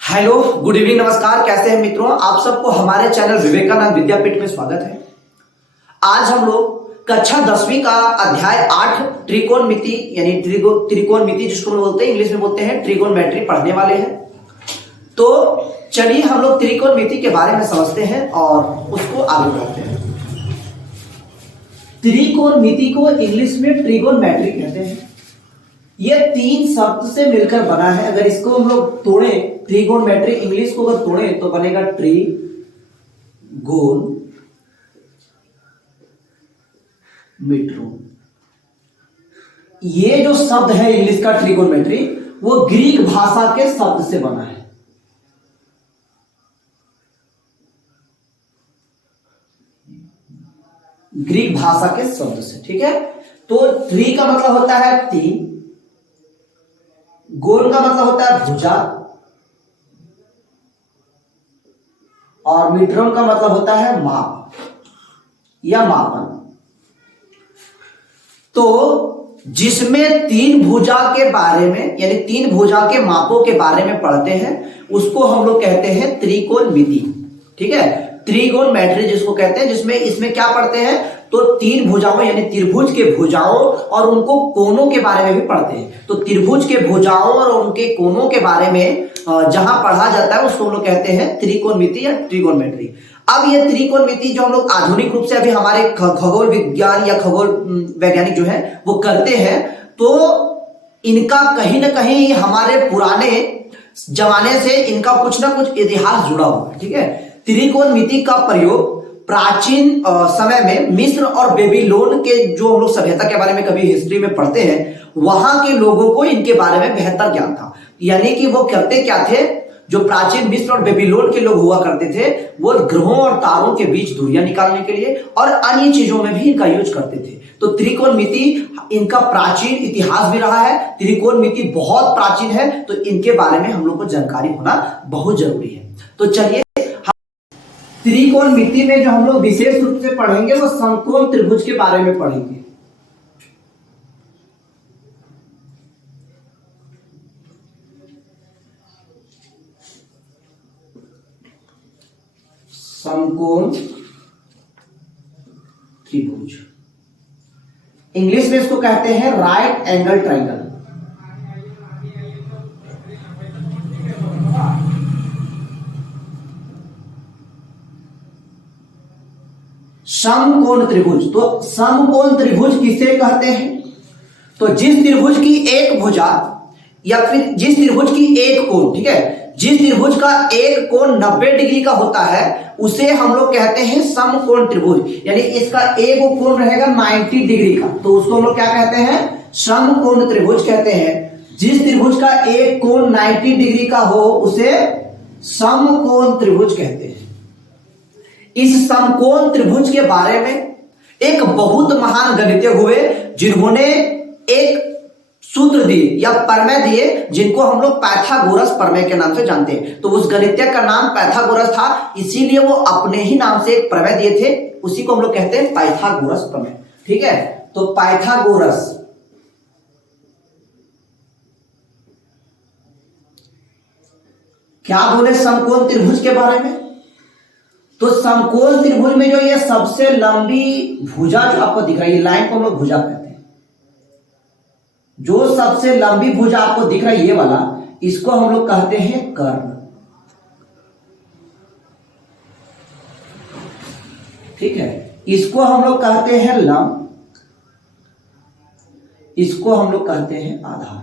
Hello, good evening, नमस्कार। कैसे हैं मित्रों? आप सबको हमारे चैनल विवेकानंद विद्यापीठ में स्वागत है। आज हम लोग कक्षा 10वीं का अध्याय 8 त्रिकोणमिति यानी त्रिकोणमिति जिसको हम बोलते हैं, इंग्लिश में बोलते हैं ट्रिगोनमेट्री, पढ़ने वाले हैं। तो चलिए हम लोग त्रिकोणमिति के बारे में समझते हैं और उसको आगे बढ़ाते हैं। त्रिकोणमिति को इंग्लिश में ट्रिगोनमेट्री कहते हैं। यह 3 शब्द से मिलकर बना है। अगर इसको हम लोग तोड़े, ट्रिगोनमेट्री इंग्लिश को अगर तोड़े तो बनेगा ट्रिगोनमेट्रो। ये जो शब्द है इंग्लिश का ट्रिगोनमेट्री, वो ग्रीक भाषा के शब्द से बना है। ग्रीक भाषा के शब्द से, ठीक है। तो ट्री का मतलब होता है 3, गोल का मतलब होता है भुजा, और मीट्रोन का मतलब होता है माप या मापन। तो जिसमें 3 भुजा के बारे में यानी 3 भुजा के मापों के बारे में पढ़ते हैं, उसको हम लोग कहते हैं त्रिकोणमिति, ठीक है। त्रिकोणमेट्री जिसको कहते हैं, जिसमें इसमें क्या पढ़ते हैं तो 3 भुजाओं यानी त्रिभुज के भुजाओं और उनको कोनों के बारे में भी पढ़ते हैं। तो त्रिभुज के भुजाओं और उनके कोनों के बारे में जहां पढ़ा जाता है उसको हम लोग कहते हैं त्रिकोणमिति या ट्रिगोनमेट्री। अब ये त्रिकोणमिति जो हम लोग आधुनिक रूप से अभी हमारे खगोल विज्ञान या खगोल वैज्ञानिक जो है वो करते हैं, तो इनका कहीं ना कहीं हमारे पुराने जमाने से इनका कुछ ना कुछ इतिहास जुड़ा हुआ है, ठीक है। त्रिकोणमिति का प्रयोग प्राचीन समय में मिस्र और बेबीलोन के जो हम लोग सभ्यता के बारे में कभी हिस्ट्री में पढ़ते हैं, वहां के लोगों को इनके बारे में बेहतर ज्ञान था। यानी कि वो करते क्या थे, जो प्राचीन मिस्र और बेबीलोन के लोग हुआ करते थे, वो ग्रहों और तारों के बीच दूरियां निकालने के लिए और अन्य चीजों में भी इनका यूज करते थे। तो त्रिकोणमिति इनका प्राचीन इतिहास भी रहा है। त्रिकोणमिति बहुत प्राचीन है, तो इनके बारे में हम लोग को जानकारी होना बहुत जरूरी है। तो चलिए त्रिकोणमिति में जो हम लोग विशेष रूप से पढ़ेंगे वो समकोण त्रिभुज के बारे में पढ़ेंगे। समकोण त्रिभुज, इंग्लिश में इसको कहते हैं राइट एंगल ट्रायंगल। समकोण त्रिभुज, तो समकोण त्रिभुज किसे कहते हैं? तो जिस त्रिभुज की एक भुजा या फिर जिस त्रिभुज की एक कोण, ठीक है, जिस त्रिभुज का एक कोण 90 डिग्री का होता है उसे हम लोग कहते हैं समकोण त्रिभुज। यानी इसका एक कोण रहेगा 90 डिग्री का, तो उसको हम लोग क्या कहते हैं? समकोण त्रिभुज कहते हैं। जिस त्रिभुज का एक कोण 90 डिग्री का हो उसे समकोण त्रिभुज कहते हैं। इस समकोण त्रिभुज के बारे में एक बहुत महान गणितज्ञ हुए जिन्होंने एक सूत्र दिए या प्रमेय दिए, जिनको हम लोग पाइथागोरस प्रमेय के नाम से जानते हैं। तो उस गणितज्ञ का नाम पाइथागोरस था, इसीलिए वो अपने ही नाम से एक प्रमेय दिए थे, उसी को हम लोग कहते हैं पाइथागोरस प्रमेय, ठीक है। तो पाइथागोरस क्या बोले समकोण त्रिभुज के बारे में? तो समकोण त्रिभुज में जो ये सबसे लंबी भुजा जो आपको दिख रही है, लाइन को हम लोग भुजा कहते हैं। जो सबसे लंबी भुजा आपको दिख रही है ये वाला, इसको हम लोग कहते हैं कर्ण, ठीक है। इसको हम लोग कहते हैं लंब, इसको हम लोग कहते हैं आधार।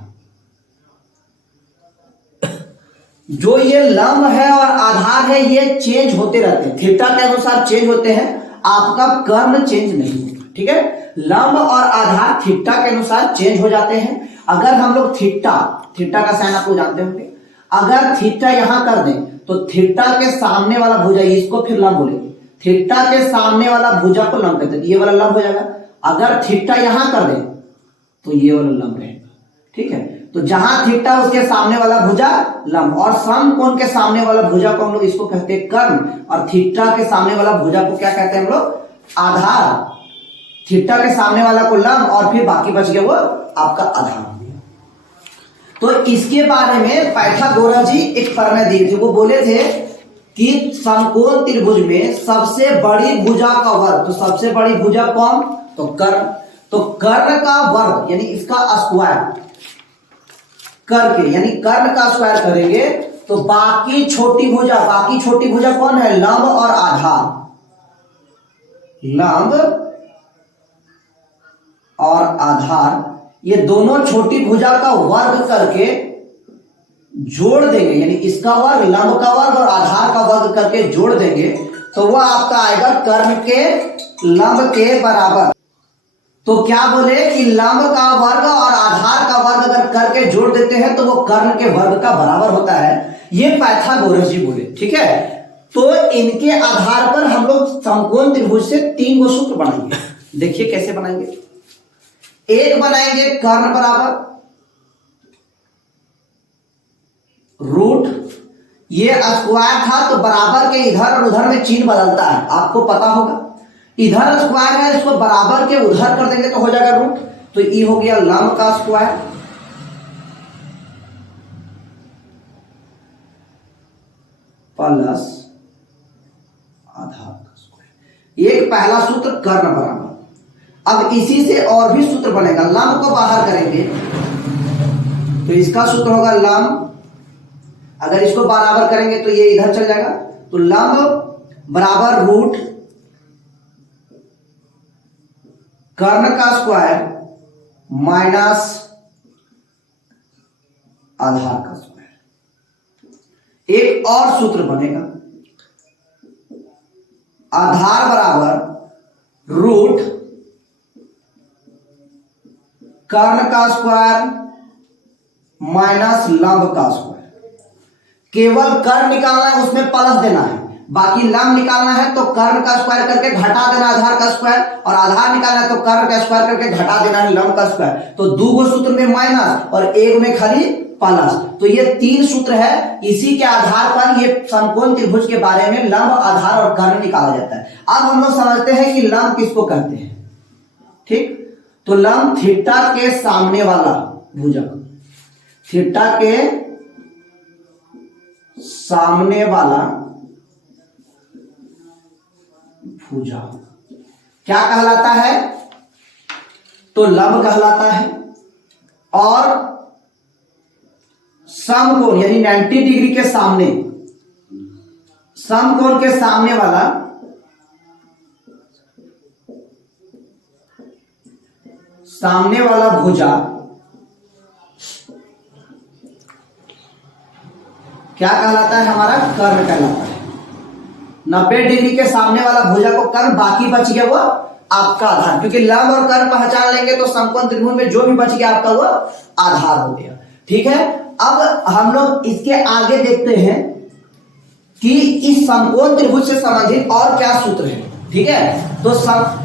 जो ये लंब है और आधार है ये चेंज होते रहते हैं, थीटा के अनुसार चेंज होते हैं, आपका कर्ण चेंज नहीं होता, ठीक है। लंब और आधार थीटा के अनुसार चेंज हो जाते हैं। अगर हम लोग थीटा का साइन आपको जानते होंगे, अगर थीटा यहां कर दें तो थीटा के सामने वाला भुजा, इसको फिर लंब बोलेंगे, थीटा के सामने वाला भुजा को लंब कहते हैं, ये वाला लंब हो जाएगा। अगर थीटा यहां कर दें तो ये वाला लंब रहेगा, ठीक है। तो जहां थीटा उसके सामने वाला भुजा लंब, और समकोण के सामने वाला भुजा को हम लोग इसको कहते हैं कर्ण, और थीटा के सामने वाला भुजा को क्या कहते हैं हम लोग? आधार। थीटा के सामने वाला को लंब और फिर बाकी बच गया वो आपका आधार। तो इसके बारे में पाइथागोरस जी एक प्रमेय दिए थे। वो बोले थे कि समकोण त्रिभुज में सबसे बड़ी भुजा का वर्ग, तो सबसे बड़ी भुजा कौन, तो कर्ण, तो कर्ण का वर्ग यानी इसका स्क्वायर करके, यानी कर्ण का स्क्वायर करेंगे तो बाकी छोटी भुजा कौन है, लंब और आधार, लंब और आधार, ये दोनों छोटी भुजा का वर्ग करके जोड़ देंगे, यानी इसका वर्ग, लंब का वर्ग और आधार का वर्ग करके जोड़ देंगे तो वह आपका आएगा कर्ण के लंब के बराबर। तो क्या बोले कि लंब का वर्ग और आधार का वर्ग अगर करके जोड़ देते हैं तो वो कर्ण के वर्ग का बराबर होता है, ये पाइथागोरस जी बोले। ठीक है, तो इनके आधार पर हम लोग समकोण त्रिभुज से 3 गो सूत्र बनाएंगे। देखिए कैसे बनाएंगे। एक बनाएंगे कर्ण बराबर रूट, ये स्क्वायर था तो बराबर के इधर और उधर में चिन्ह बदलता है, आपको पता होगा। इधर स्क्वायर है, इसको बराबर के उधर कर देंगे तो हो जाएगा रूट, तो ये हो गया लंब का स्क्वायर प्लस आधार का स्क्वायर। एक पहला सूत्र कर्ण बराबर। अब इसी से और भी सूत्र बनेगा, लंब को बाहर करेंगे तो इसका सूत्र होगा लंब, अगर इसको बराबर करेंगे तो ये इधर चल जाएगा, तो लंब बराबर रूट कर्ण का स्क्वायर माइनस आधार का स्क्वायर। एक और सूत्र बनेगा, आधार बराबर रूट कर्ण का स्क्वायर माइनस लंब का स्क्वायर। केवल कर्ण निकालना है, उसमें प्लस देना है, बाकी लंब निकालना है तो कर्ण का स्क्वायर करके घटा देना आधार का स्क्वायर, और आधार निकालना है तो कर्ण का स्क्वायर करके घटा देना है लंब का स्क्वायर। तो 2 गो सूत्र में माइनस और एक में खाली प्लस, तो ये 3 सूत्र है। इसी के आधार पर ये समकोण त्रिभुज के बारे में लंब, आधार और कर्ण निकाला जाता है। अब हम लोग समझते हैं कि लंब किसको कहते हैं। ठीक, तो लंब थीटा के सामने वाला भुजा, थीटा के सामने वाला भुजा क्या कहलाता है, तो लंब कहलाता है। और समकोण यानी 90 डिग्री के सामने, समकोण के सामने वाला भुजा क्या कहलाता है, हमारा कर्ण कहलाता है। 90 डिग्री के सामने वाला भुजा को कर्ण, बाकी बच गया वो आपका आधार, क्योंकि लंब और कर्ण पहचान लेंगे तो समकोण त्रिभुज में जो भी बच गया आपका वो आधार हो गया। ठीक है, अब हम लोग इसके आगे देखते हैं कि इस समकोण त्रिभुज से संबंधित और क्या सूत्र है। ठीक है, तो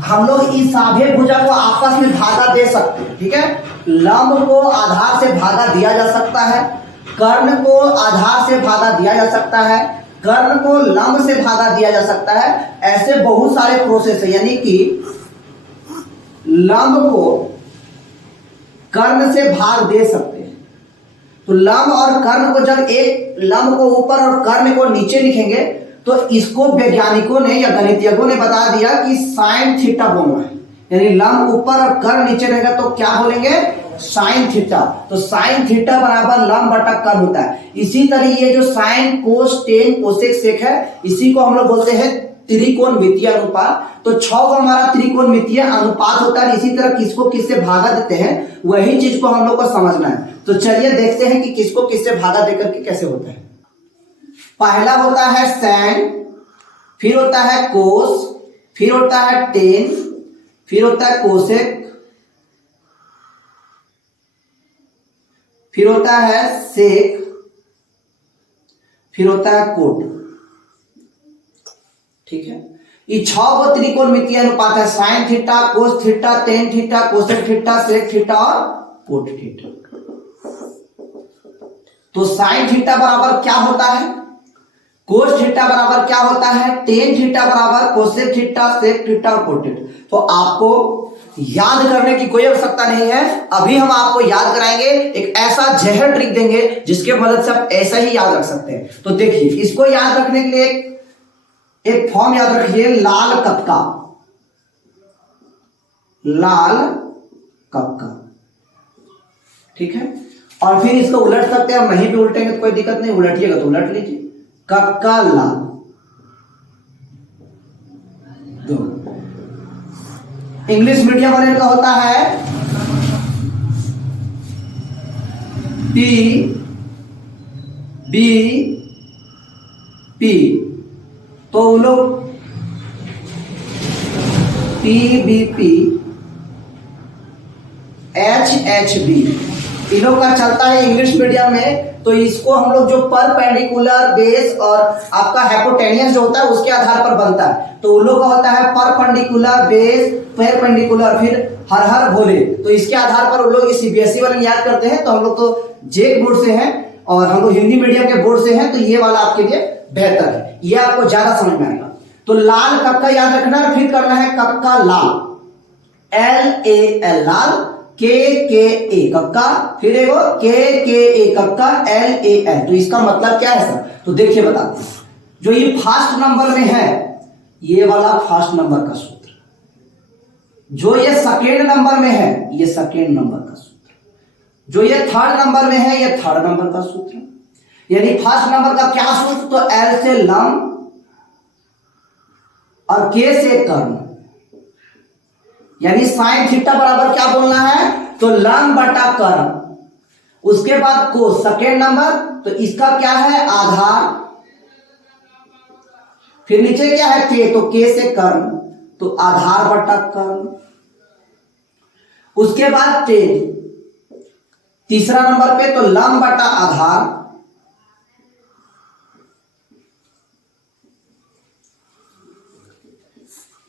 हम लोग इस साभे भुजा को आपस में भागा दे सकते हैं। ठीक है, लंब को आधार से भागा दिया जा सकता है, कर्ण को आधार से भागा दिया जा सकता है, कर्ण को लंब से भागा दिया जा सकता है। ऐसे बहुत सारे प्रोसेस है, यानी कि लंब को कर्ण से भाग दे सकते हैं। तो लंब और कर्ण को जब एक लंब को ऊपर और कर्ण को नीचे लिखेंगे तो इसको वैज्ञानिकों ने या गणितज्ञों ने बता दिया कि साइन थीटा बोलना है, यानी लंब ऊपर और कर्ण नीचे रहेगा तो क्या बोलेंगे, साइन थीटा। तो साइन थीटा बराबर लंब बटा कर्ण होता है। इसी तरह ये जो sine cos tan cosec sec है, इसी को हम लोग बोलते हैं त्रिकोणमितीय अनुपात। तो 6 को हमारा त्रिकोणमितीय अनुपात होता है। इसी तरह किसको किससे भागा देते हैं, वही चीज को हम लोग को समझना है। तो चलिए देखते हैं कि किसको किससे भागा देकर के कैसे होता है। पहला होता है साइन, फिर होता है कोस, फिर होता है टेन, फिर होता है कोसेक, फिर होता है सेक, फिर होता है कोट। ठीक है, ये 6 गो त्रिकोणमितीय अनुपात है, sine theta, cos theta, tan theta, cosec theta, sec theta और कोट थीटा। तो साइन थीटा बराबर क्या होता है, कोस थीटा बराबर क्या होता है, टेन थीटा बराबर कोसेक थीटा, सेक थीटा और कोट थीटा। तो आपको याद करने की कोई आवश्यकता नहीं है। अभी हम आपको याद कराएंगे, एक ऐसा जहर ट्रिक देंगे जिसके मदद से आप ऐसा ही याद रख सकते हैं। तो देखिए, इसको याद रखने के लिए एक फॉर्म याद रखिए, लाल कक्का, लाल कक्का, ठीक है। और फिर इसको उलट सकते हैं, नहीं भी उल्टेंगे तो कोई दिक्कत नहीं, उलटिएगा तो उलट लीजिए, कक्का लाल। दो इंग्लिश मीडियम वाले का होता है पी बी पी, तो वो लोग P B P H B इन लोग का चलता है इंग्लिश मीडियम में। तो इसको हम लोग जो परपेंडिकुलर, बेस और आपका हाइपोटेनियस जो होता है उसके आधार पर बनता है। तो उन लोग का होता है परपेंडिकुलर, बेस, परपेंडिकुलर, फिर हर हर भोले। तो इसके आधार पर उन लोग सीबीएसई वाले याद करते हैं। तो हम लोग तो जेक बोर्ड से हैं और हम लोग हिंदी मीडियम के बोर्ड से हैं, तो ये वाला आपके लिए बेहतर है, ये आपको ज्यादा समझ में आएगा। तो लाल कक्का याद रखना है, फिर करना है कक्का लाल, LAL लाल, KKA कक्का, फिर एगो KKA कक्का, LAL। तो इसका मतलब क्या है सर? तो देखिए बताते हैं, जो ये फर्स्ट नंबर में है ये वाला फर्स्ट नंबर का सूत्र, जो ये सेकेंड नंबर में है ये सेकेंड नंबर का सूत्र, जो ये थर्ड नंबर में है ये थर्ड नंबर का सूत्र। यानी फर्स्ट नंबर का क्या सूत्र? तो L से लंब और K से कर्ण, यानी साइन थीटा बराबर क्या बोलना है? तो लंब बटा कर्ण। उसके बाद कोस सेकेंड नंबर, तो इसका क्या है? आधार। फिर नीचे क्या है? के, तो के से कर्ण, तो आधार बटा कर्ण। उसके बाद टेन, तीसरा नंबर पे, तो लंब बटा आधार।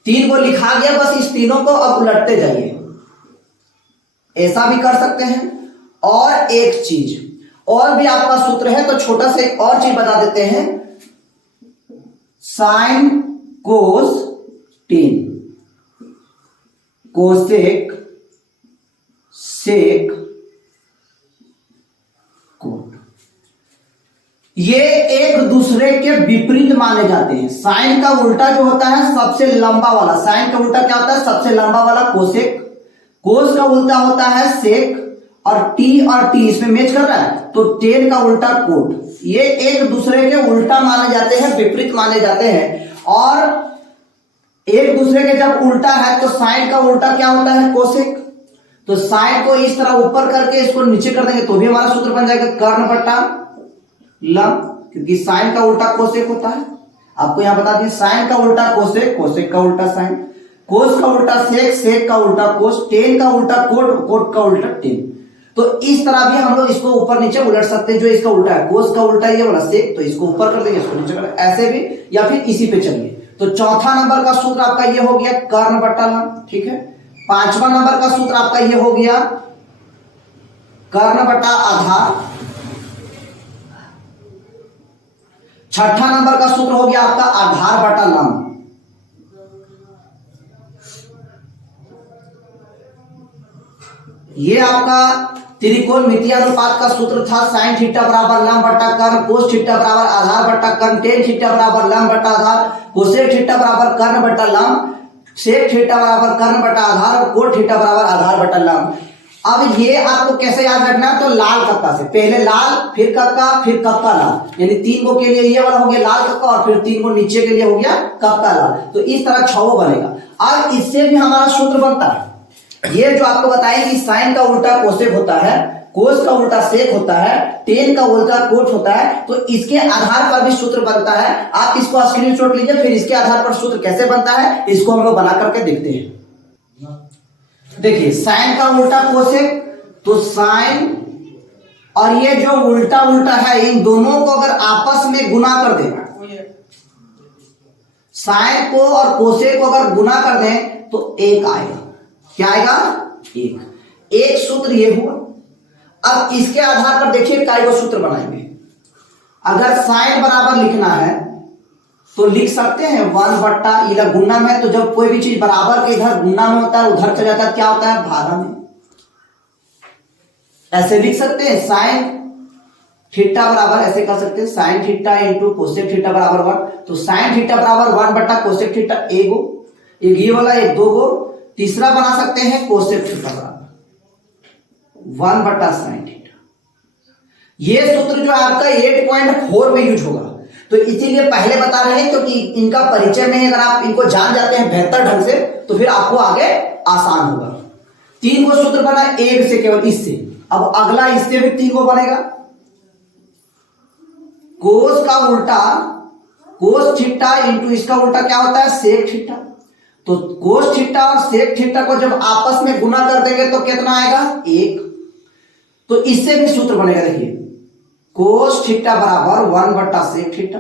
तीन को लिखा गया, बस इस तीनों को अब उलटते जाइए, ऐसा भी कर सकते हैं। और एक चीज और भी आपका सूत्र है, तो छोटा सा एक और चीज बता देते हैं, sine cos tan, cosec sec cot, ये एक दूसरे के विपरीत माने जाते हैं। साइन का उल्टा जो होता है सबसे लंबा वाला, साइन का उल्टा क्या होता है? सबसे लंबा वाला कोसेक। कोस का उल्टा होता है सेक, और टी और टी इसमें मैच कर रहा है, तो टेन का उल्टा कोट। ये एक दूसरे के उल्टा माने जाते हैं, विपरीत माने जाते हैं। और एक दूसरे के जब उल्टा है तो साइन का उल्टा क्या होता है? कोसेक। तो साइन को इस तरह ऊपर करके इसको नीचे कर देंगे तो भी हमारा सूत्र बन जाएगा कर्ण बटा लंब, क्योंकि साइन का उल्टा कोसेक होता है। आपको यहां बता दें, साइन का उल्टा कोसेक, कोसेक का उल्टा साइन, कोस का उल्टा सेक, सेक का उल्टा कोस, टेन का उल्टा कोट, कोट का उल्टा टेन। तो इस तरह भी हम लोग इसको ऊपर नीचे उलट सकते हैं। जो इसका उल्टा है, कोस का उल्टा ये वाला सेक, तो इसको ऊपर कर देंगे, इसको नीचे कर देंगे, ऐसे भी, या फिर इसी पे चलिए। तो चौथा नंबर का सूत्र आपका ये हो गया कर्ण बटा लंब, ठीक है। पांचवा नंबर का सूत्र आपका ये हो गया कर्ण बटा आधार। छठा नंबर का सूत्र हो गया आपका आधार बटा लंब। ये आपका त्रिकोणमितीय अनुपात का सूत्र था, साइन थीटा बराबर लंब बटा कर्ण, कोस थीटा बराबर आधार बटा कर्ण, टेन थीटा बराबर लंब बटा आधार, कोसेक थीटा बराबर कर्ण बटा लंब, सेक थीटा बराबर कर्ण बटा आधार, और कोट थीटा बराबर आधार बटा लंब। अब ये आपको कैसे याद रखना है? तो लाल कक्का से, पहले लाल, फिर कक्का, फिर कक्का लाल, यानी तीन को के लिए ये वाला हो गया लाल कक्का, और फिर तीन को नीचे के लिए हो गया कक्का लाल। तो इस तरह 6 बनेगा। अब इससे भी हमारा सूत्र बनता है, ये जो आपको बताएं कि साइन का उल्टा कोसेक होता है, कोस का उल्टा सेक होता है, टेन का उल्टा कोट होता है, तो इसके आधार पर भी सूत्र बनता है। आप इसको स्क्रीनशॉट लीजिए, फिर इसके आधार पर सूत्र कैसे बनता है इसको हम लोग बना करके देखते हैं। देखिए, साइन का उल्टा कोसेक, तो साइन और ये जो उल्टा उल्टा है इन दोनों को अगर आपस में गुना कर दें, साइन को और कोसेक को अगर गुना कर दें तो एक आएगा। क्या आएगा? एक सूत्र ये हुआ। अब इसके आधार पर देखिए काय को सूत्र बनाएंगे। अगर साइन बराबर लिखना है तो लिख सकते हैं 1/, ये गुणा में, तो जब कोई भी चीज बराबर के इधर गुणा में होता है उधर चला जाता है, क्या होता है, भागा में। ऐसे लिख सकते हैं साइन थीटा बराबर, ऐसे कर सकते हैं sine theta into cosec theta बराबर 1। तो साइन थीटा बराबर 1 - कोसेक थीटा, एक ये वाला, एक 2 गो। तीसरा बना सकते हैं कोसेक थीटा बराबर 1 साइन थीटा। ये सूत्र जो आपका 8.4 में यूज होगा, तो इसीलिए पहले बता रहे हैं क्योंकि इनका परिचय में अगर आप इनको जान जाते हैं बेहतर ढंग से तो फिर आपको आगे आसान होगा। 3 गो सूत्र बना एक से, केवल इससे। अब अगला इससे भी 3 गो बनेगा। कोस का उल्टा कोस थीटा इंटू इसका उल्टा क्या होता है, सेक थीटा। तो कोस थीटा और सेक थीटा को जब आपस में गुना कर देंगे तो कितना आएगा, 1। तो इससे भी सूत्र बनेगा, देखिए कोस थीटा बराबर 1 सेक थीटा।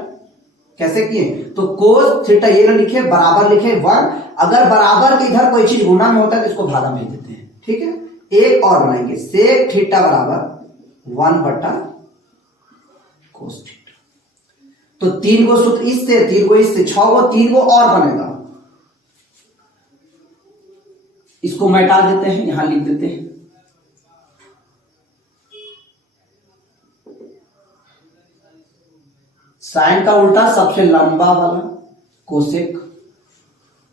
कैसे किए, तो कोस थीटा ये ना लिखे, बराबर लिखे 1। अगर बराबर के इधर कोई चीज गुना में होता है तो इसको भागा में देते हैं, ठीक है। एक और बनाएंगे, सेक थीटा बराबर 1 कोस थीटा। तो 3 गो सूत्र इससे, 3 गो इससे, 6 गो, 3 गो और बनेगा। इसको मिटा देते हैं, यहां लिख देते हैं साइन का उल्टा सबसे लंबा वाला कोसेक,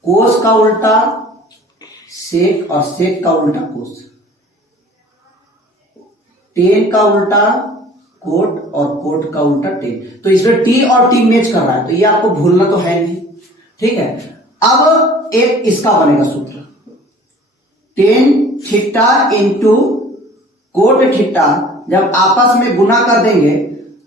कोस का उल्टा सेक और सेक का उल्टा कोस, टेन का उल्टा कोट और कोट का उल्टा टेन। तो इसमें टी और टी मैच कर रहा है, तो ये आपको भूलना तो है नहीं, ठीक है। अब एक इसका बनेगा सूत्र, tan theta into cot theta जब आपस में गुना कर देंगे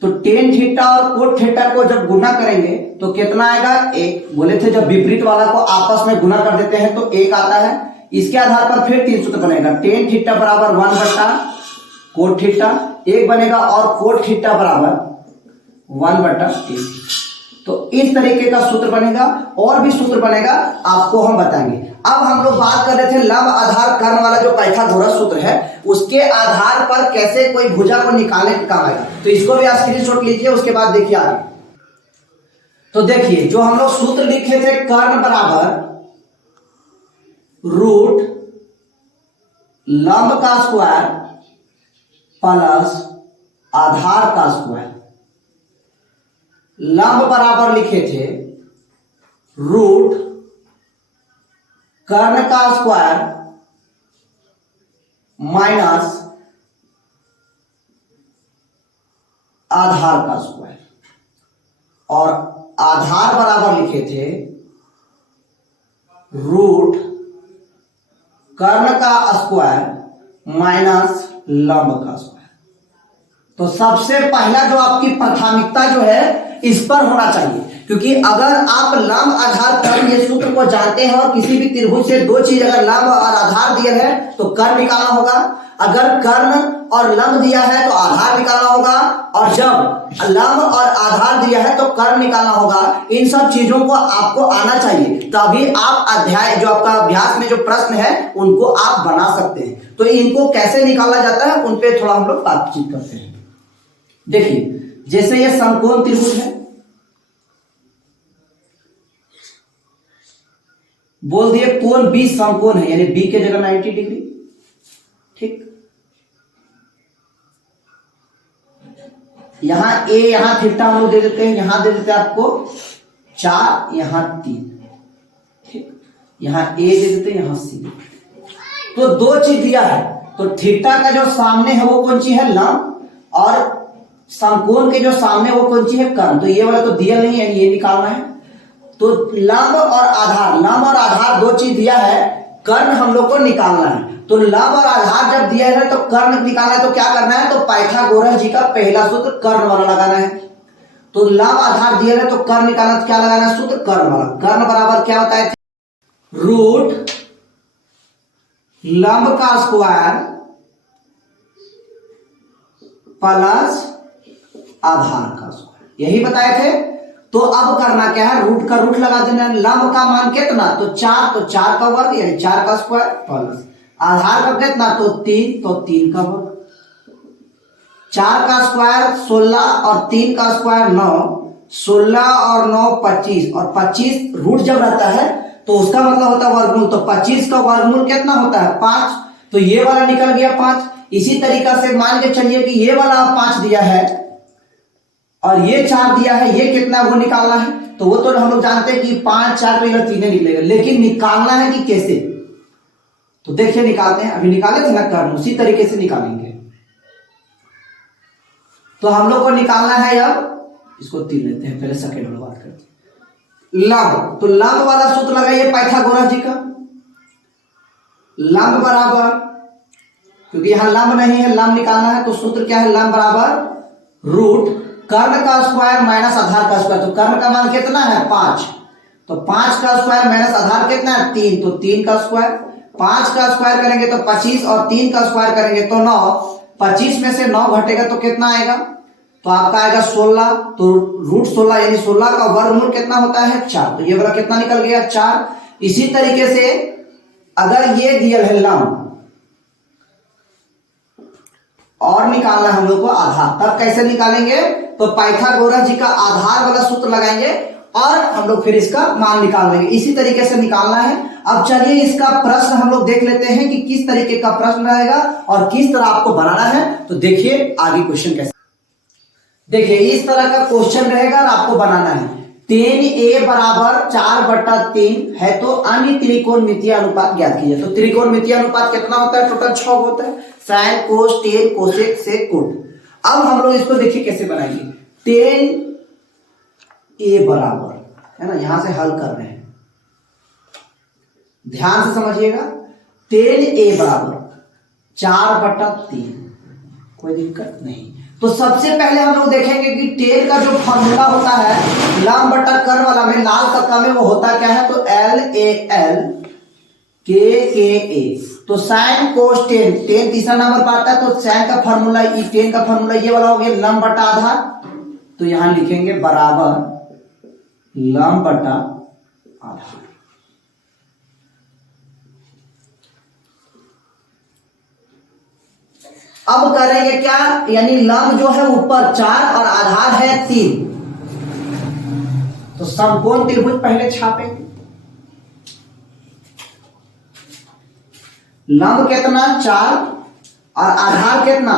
तो टेन थीटा और कोट थीटा को जब गुना करेंगे तो कितना आएगा, 1। बोले थे जब विपरीत वाला को आपस में गुना कर देते हैं तो 1 आता है। इसके आधार पर फिर 3 सूत्र बनेगा, टेन थीटा बराबर 1 कोट थीटा, 1 बनेगा, और कोट थीटा बराबर 1/3। तो इस तरीके का सूत्र बनेगा। और भी सूत्र बनेगा, आपको हम बताएंगे। अब हम लोग बात कर रहे थे लंब आधार कर्ण वाला जो पाइथागोरस सूत्र है, उसके आधार पर कैसे कोई भुजा को निकालने का काम आएगा। तो इसको भी आप स्क्रीनशॉट लीजिए, उसके बाद देखिए आगे। तो देखिए जो हम लोग सूत्र लिखे थे, कर्ण बराबर रूट लंब का स्क्वायर प्लस आधार का स्क्वायर। लंब बराबर लिखे थे रूट कर्ण का स्क्वायर माइनस आधार का स्क्वायर, और आधार बराबर लिखे थे रूट कर्ण का स्क्वायर माइनस लंब का स्क्वायर। तो सबसे पहला जो आपकी प्राथमिकता जो है इस पर होना चाहिए, क्योंकि अगर आप लंब आधार कर्ण ये सूत्र को जानते हैं और किसी भी त्रिभुज से दो चीज अगर लंब और आधार दिए है तो कर्ण निकालना होगा, अगर कर्ण और लंब दिया है तो आधार निकालना होगा, और जब लंब और आधार दिया है तो कर्ण निकालना होगा। इन सब चीजों को आपको आना चाहिए, तभी आप अध्याय जो आपका अभ्यास में जो प्रश्न है उनको आप बना सकते हैं। तो इनको कैसे निकाला जाता है उन पे थोड़ा हम लोग बातचीत करते हैं। देखिए जैसे ये समकोण त्रिभुज है, बोल दिए कोण बी समकोण है, यानी बी के जगह 90 डिग्री, ठीक। यहां ए, यहां थीटा हम लोग दे देते हैं, यहां दे देते हैं आपको 4, यहां 3, ठीक। यहां ए दे देते हैं, यहां सी। तो दो चीज दिया है, तो थीटा का जो सामने है वो कौन सी है, लंब, और समकोण के जो सामने वो कौन सी है, कर्ण। तो ये वाला तो दिया नहीं है, ये निकालना है। तो लंब और आधार, लंब और आधार दो चीज दिया है, कर्ण हम लोग को निकालना है। तो लंब और आधार जब दिया है तो कर्ण निकालना है, तो क्या करना है, तो पाइथागोरस जी का पहला सूत्र कर्ण वाला लगाना है। तो लंब आधार दिया है तो कर्ण निकालना, तो क्या लगाना है, सूत्र कर्ण वाला। कर्ण बराबर क्या होता है, रूट लंब का स्क्वायर प्लस आधार का स्क्वायर, यही बताए थे। तो अब करना क्या है, रूट का रूट लगा देना। लंब का मान कितना, तो 4, तो 4 का वर्ग यानी 4 का स्क्वायर, प्लस आधार का कितना, तो 3, तो 3 का वर्ग। 4 का स्क्वायर 16 और 3 का स्क्वायर 9, 16 और 9 25, और 25 रूट जब रहता है तो उसका मतलब होता है वर्गमूल। तो 25 का वर्गमूल कितना होता है 5, तो ये वाला निकल गया 5। इसी तरीका से मान के चलिए कि ये वाला 5 दिया है और ये 4 दिया है, ये कितना वो निकालना है। तो वो तो हम लोग जानते हैं कि 5 4 तो इधर 3 निकलेगा, लेकिन निकालना है कि कैसे, तो देखिए निकालते हैं। अभी निकाले थे ना कर्म, उसी तरीके से निकालेंगे। तो हम लोग को निकालना है, अब इसको 3 लेते हैं, पहले सेकंड वाला बात करते हैं। लंब, तो लंब वाला सूत्र लगाइए पाइथागोरस जी का। लंब बराबर, क्योंकि यहां लंब नहीं है, लंब निकालना है, तो सूत्र क्या है, लंब बराबर रूट कर्ण का स्क्वायर माइनस आधार का स्क्वायर। तो कर्ण का मान कितना है 5, तो 5 का स्क्वायर माइनस आधार कितना है 3, तो 3 का स्क्वायर। 5 का स्क्वायर करेंगे तो 25, और 3 का स्क्वायर करेंगे तो 9। 25 में से 9 घटेगा तो कितना आएगा, तो आपका आएगा 16। तो रूट 16 यानी 16 का वर्गमूल कितना होता है 4, तो ये वाला कितना निकल गया 4। इसी तरीके से अगर ये दिया है लंब और निकालना है हम लोग को आधार, तब कैसे निकालेंगे, तो पाइथागोरस जी का आधार वाला सूत्र लगाएंगे और हम लोग फिर इसका मान निकाल लेंगे। इसी तरीके से निकालना है। अब चलिए इसका प्रश्न हम लोग देख लेते हैं कि किस तरीके का प्रश्न रहेगा और किस तरह आपको बनाना है। तो देखिए आगे क्वेश्चन कैसे, देखिए इस तरह का क्वेश्चन रहेगा और आपको बनाना है। 10a बराबर 4/3 है तो अन्य त्रिकोणमितीय अनुपात ज्ञात कीजिए। तो त्रिकोणमितीय अनुपात कितना होता है, टोटल 6 होता है, sine cos tan cosec sec cot. अब हम लोग इसको देखिए कैसे बनाएंगे। 10a बराबर है ना, यहां से हल कर रहे हैं, ध्यान से समझिएगा। 10a बराबर 4/3, कोई दिक्कत नहीं। तो सबसे पहले हम लोग देखेंगे कि 10 का जो फॉर्मूला होता है लंब बटा कर्ण वाला में, लाल कक्का में, वो होता क्या है, तो LAL KKA। तो साइन कोस टेन, 10 तीसरा नंबर पर आता है, तो साइन का फॉर्मूला, 10 का फॉर्मूला ये वाला हो गया लंब बटा आधार। तो यहां लिखेंगे बराबर लंब बटा आधार। अब करेंगे क्या, यानी लंब जो है ऊपर 4 और आधार है 3, तो समकोण त्रिभुज पहले छापेंगे। लंब कितना 4 और आधार कितना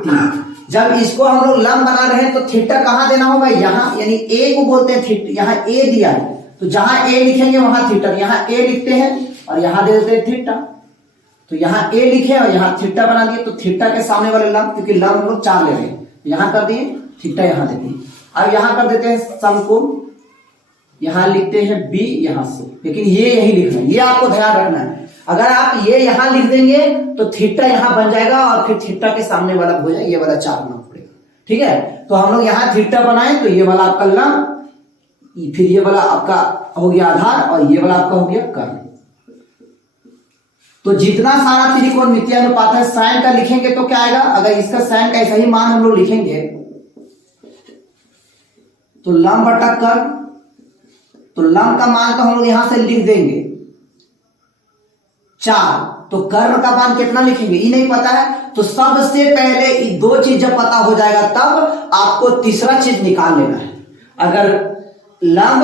3। जब इसको हम लोग लंब बना रहे हैं तो थीटा कहां देना होगा, यहां, यानी ए को बोलते हैं थीटा। यहां ए दिया है तो जहां ए लिखेंगे वहां थीटा, यहां ए लिखते हैं और यहां दे देते हैं थीटा। तो यहां ए लिखे और यहां थीटा बना दिए, तो थीटा के सामने वाले लंब, क्योंकि लंब हम लोग 4 ले रहे हैं, यहां कर दिए थीटा, यहां दे दिए। अब यहां कर देते हैं समकोण, यहां लिखते हैं बी यहां से, लेकिन ये यही लिखना है, ये आपको ध्यान रखना है। अगर आप ये यहां लिख देंगे तो थीटा यहां बन जाएगा और फिर थीटा के सामने वाला हो जाएगा, ये वाला 4 होना पड़ेगा, ठीक है। तो हम लोग यहां थीटा बनाए तो ये वाला आपका लंब, फिर ये वाला आपका हो गया आधार और ये वाला आपका हो गया कर्ण। तो जितना सारा त्रिकोणमितीय अनुपात है साइन का लिखेंगे तो क्या आएगा, अगर इसका साइन का ऐसा ही मान हम लोग लिखेंगे तो लंब बटा कर्ण, तो लंब का मान तो हम लोग यहां से लिख देंगे 4, तो कर्ण का मान कितना लिखेंगे ये नहीं पता है। तो सबसे पहले ये 2 चीज जब पता हो जाएगा तब आपको तीसरा चीज निकाल लेना है। अगर लंब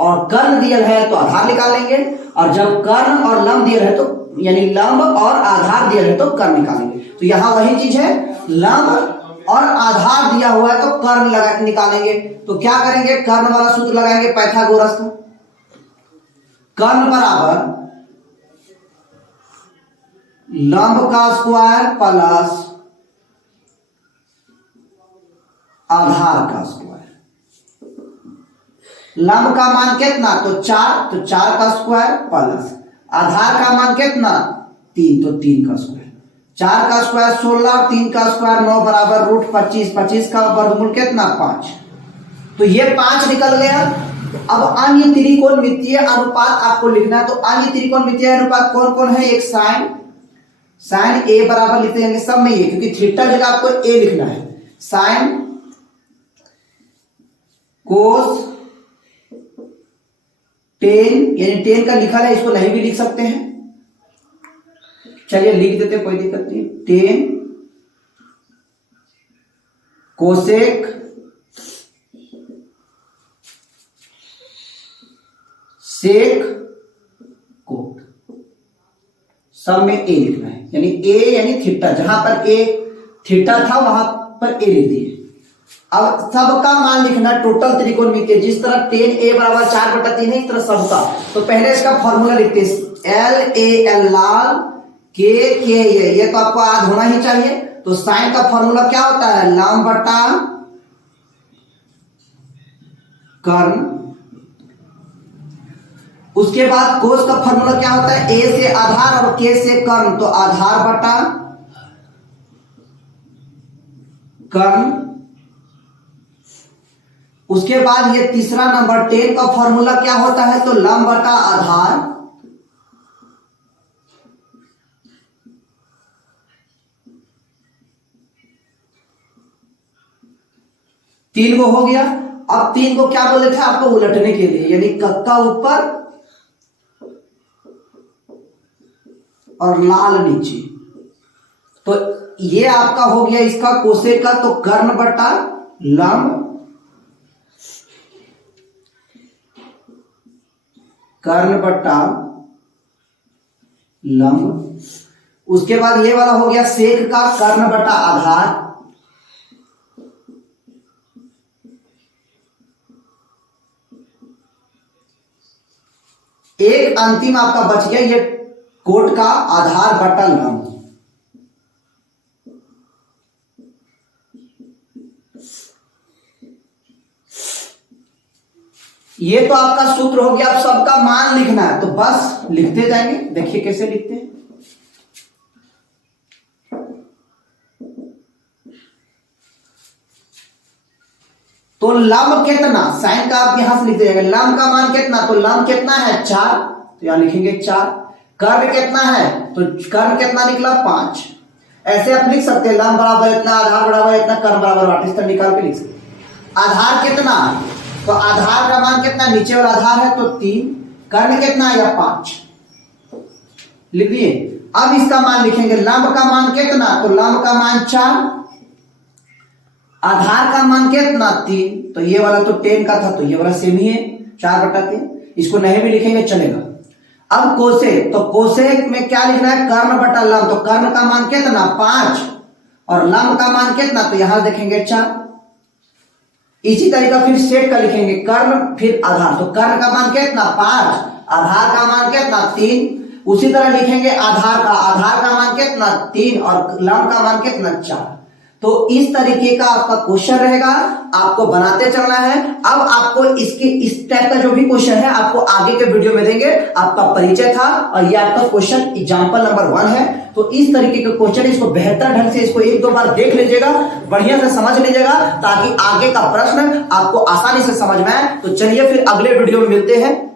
और कर्ण दिया है तो आधार निकाल लेंगे, और जब कर्ण और लंब दिया है तो यानी लंब और आधार दिया है तो कर्ण निकालेंगे। तो यहां वही चीज है, लंब और आधार दिया हुआ है तो कर्ण निकालेंगे। तो क्या करेंगे, कर्ण वाला सूत्र लगाएंगे पाइथागोरस का। कर्ण बराबर लंब का स्क्वायर प्लस आधार का स्क्वायर। लंब का मान कितना, तो 4, तो 4 का स्क्वायर प्लस आधार का मान कितना 3, तो 3 का स्क्वायर। 4 का स्क्वायर 16, 3 का स्क्वायर 9 बराबर रूट 25, 25 का वर्गमूल कितना 5, तो ये 5 निकल गया। अब अन्य त्रिकोणमितीय अनुपात आपको लिखना है। तो अन्य त्रिकोणमितीय अनुपात कौन कौन है, एक साइन, साइन ए बराबर लिखते हैं सब में ये, क्योंकि थीटा जगह आपको ए लिखना है, साइन कोस टेन, यानी 10 का लिखा है, इसको नहीं भी लिख सकते हैं, चलिए लिख देते कोई दिक्कत नहीं। 10 कोसेक सेक कोट, सब में ए लिखना है, यानी ए यानी थीटा, जहां पर ए थीटा था वहां पर ए लिख दिए। अब सबका मान लिखना टोटल त्रिकोणमिति, जिस तरह tan a बराबर 4/3 है इस तरह सबका। तो पहले इसका फॉर्मूला लिखते हैं LAL लाल, के ये तो आपको याद होना ही चाहिए। तो साइन का फॉर्मूला क्या होता है, लंब बटा कर्ण। उसके बाद कोस का फॉर्मूला क्या होता है, ए से आधार और के से कर्ण, तो आधार बटा कर्ण। उसके बाद ये तीसरा नंबर tan का फॉर्मूला क्या होता है, तो लंब बटा आधार। तीन को हो गया। अब तीन को क्या बोले थे आपको, उलटने के लिए, यानी कक्का ऊपर और लाल नीचे। तो ये आपका हो गया इसका कोसेक का, तो कर्ण बटा लंब, कर्ण बटा लंब। उसके बाद ये वाला हो गया सेक का, कर्ण बटा आधार। एक अंतिम आपका बच गया ये कोट का, आधार बटा लंब। ये तो आपका सूत्र हो गया। अब सबका मान लिखना है, तो बस लिखते जाएंगे। देखिए कैसे लिखते हैं। तो लंब कितना, साइन का आप यहां से लिखते जाएंगे। लंब का मान कितना, तो लंब कितना है 4, तो यहां लिखेंगे 4। कर्ण कितना है, तो कर्ण कितना निकला 5। ऐसे आप लिख सकते हैं, लंब बराबर इतना, आधार बराबर इतना, कर्ण बराबर 8, इस तरह निकाल के लिख सकते। आधार कितना, तो आधार का मान कितना, नीचे वाला आधार है तो 3, कर्ण कितना है या 5 लिख दिए। अब इसका मान लिखेंगे, लंब का मान कितना, तो लंब का मान 4, आधार का मान कितना 3, तो ये वाला तो tan का था तो ये वाला सेम ही है 4/3, इसको नहीं भी लिखेंगे चलेगा। अब कोसेक, तो कोसेक में क्या लिखना है, कर्ण बटा लंब, तो कर्ण का मान कितना 5 और लंब का मान कितना, तो यहां देखेंगे 4। इसी तरीका फिर सेक का लिखेंगे, कर्ण फिर आधार, तो कर्ण का मान कितना 5, आधार का मान कितना 3। उसी तरह लिखेंगे आधार का मान कितना 3 और लंब का मान कितना 4। तो इस तरीके का आपका क्वेश्चन रहेगा, आपको बनाते चलना है। अब आपको इसके इस टाइप का जो भी क्वेश्चन है आपको आगे के वीडियो में देंगे। आपका परिचय था और ये आपका क्वेश्चन एग्जांपल नंबर 1 है। तो इस तरीके के क्वेश्चन, इसको बेहतर ढंग से इसको 1-2 बार देख लीजिएगा, बढ़िया से समझ लीजिएगा, ताकि आगे का प्रश्न आपको आसानी से समझ में आए। तो चलिए फिर अगले वीडियो में मिलते हैं।